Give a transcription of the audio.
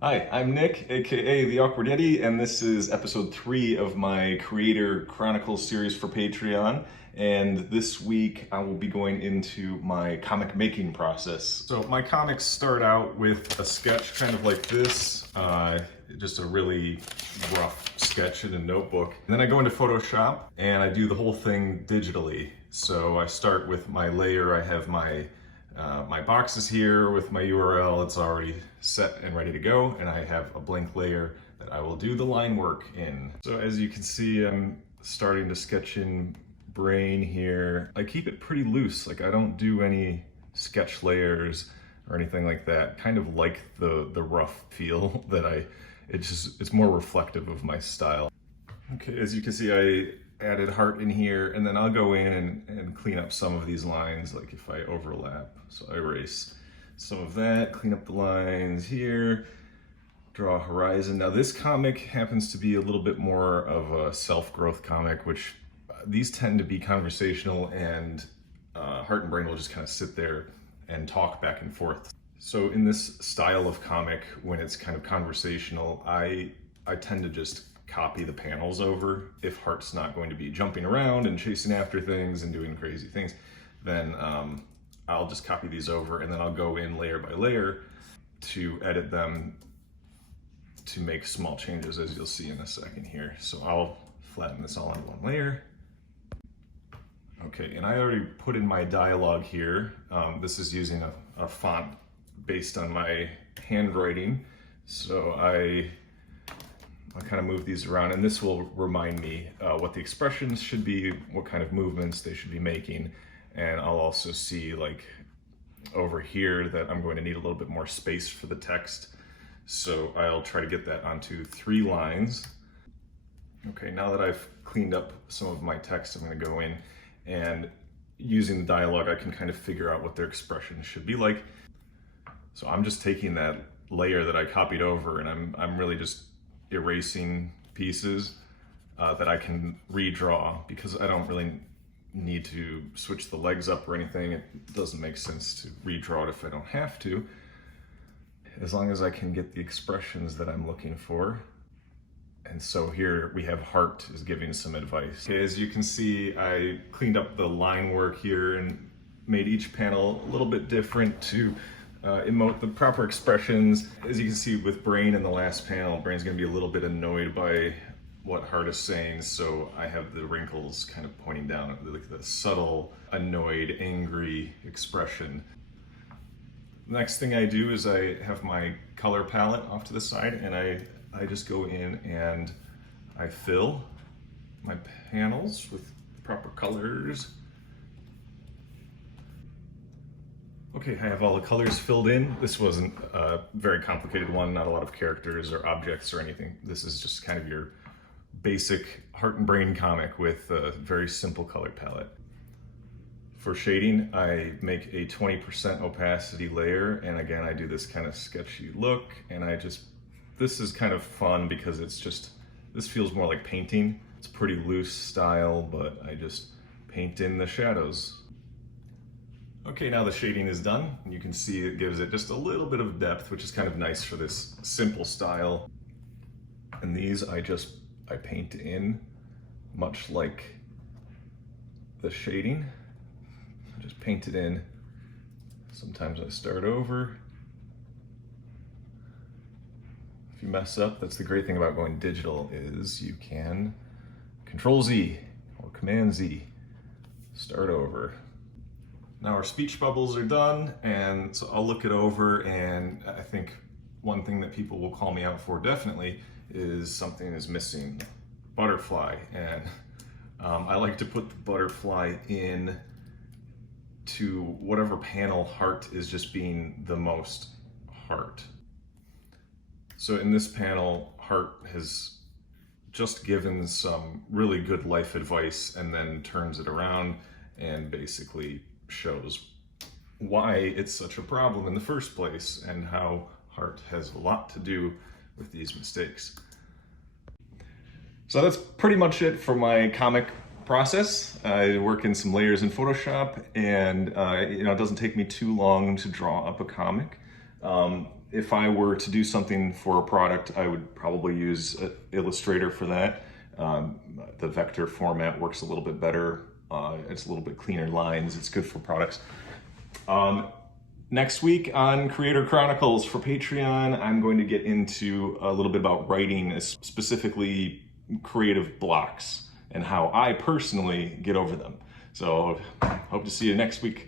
Hi, I'm Nick, aka The Awkward Yeti, and this is episode 3 of my Creator Chronicles series for Patreon. And this week I will be going into my comic making process. So my comics start out with a sketch kind of like this, just a really rough sketch in a notebook. And then I go into Photoshop and I do the whole thing digitally. So I start with my layer. I have my box is here with my URL. It's already set and ready to go, and I have a blank layer that I will do the line work in. So as you can see, I'm starting to sketch in brain here. I keep it pretty loose, like I don't do any sketch layers or anything like that. Kind of like the rough feel that it's more reflective of my style. Okay, as you can see, I added heart in here, and then I'll go in and clean up some of these lines, like if I overlap. So I erase some of that, clean up the lines here, draw a horizon. Now this comic happens to be a little bit more of a self-growth comic, which these tend to be conversational, and Heart and Brain will just kind of sit there and talk back and forth. So in this style of comic, when it's kind of conversational, I tend to just copy the panels over. If Heart's not going to be jumping around and chasing after things and doing crazy things, then I'll just copy these over, and then I'll go in layer by layer to edit them to make small changes, as you'll see in a second here. So I'll flatten this all on one layer. Okay, and I already put in my dialogue here. This is using a font based on my handwriting. So I'll kind of move these around, and this will remind me what the expressions should be, what kind of movements they should be making. And I'll also see, like over here, that I'm going to need a little bit more space for the text. So I'll try to get that onto 3 lines. Okay, now that I've cleaned up some of my text, I'm going to go in and using the dialogue, I can kind of figure out what their expressions should be like. So I'm just taking that layer that I copied over, and I'm really just erasing pieces that I can redraw, because I don't really need to switch the legs up or anything. It doesn't make sense to redraw it if I don't have to, as long as I can get the expressions that I'm looking for. And so here we have Heart is giving some advice. Okay, as you can see, I cleaned up the line work here and made each panel a little bit different to emote the proper expressions. As you can see with Brain in the last panel, Brain's gonna be a little bit annoyed by what Heart is saying, so I have the wrinkles kind of pointing down, like the subtle, annoyed, angry expression. The next thing I do is I have my color palette off to the side, and I just go in and I fill my panels with the proper colors. Okay, I have all the colors filled in. This wasn't a very complicated one, not a lot of characters or objects or anything. This is just kind of your basic Heart and Brain comic with a very simple color palette. For shading, I make a 20% opacity layer, and again, I do this kind of sketchy look, and this is kind of fun because this feels more like painting. It's a pretty loose style, but I just paint in the shadows. Okay, now the shading is done, and you can see it gives it just a little bit of depth, which is kind of nice for this simple style. And these I paint in, much like the shading. I just paint it in. Sometimes I start over. If you mess up, that's the great thing about going digital, is you can Control Z or Command Z, start over. Now our speech bubbles are done, and so I'll look it over, and I think one thing that people will call me out for definitely is something is missing. Butterfly, and I like to put the butterfly in to whatever panel Heart is just being the most Heart. So in this panel, Heart has just given some really good life advice and then turns it around and basically shows why it's such a problem in the first place and how Heart has a lot to do with these mistakes. So that's pretty much it for my comic process. I work in some layers in Photoshop, and it doesn't take me too long to draw up a comic. if I were to do something for a product, I would probably use Illustrator for that. The vector format works a little bit better. It's a little bit cleaner lines. It's good for products. Next week on Creator Chronicles for Patreon, I'm going to get into a little bit about writing, specifically creative blocks, and how I personally get over them. So hope to see you next week.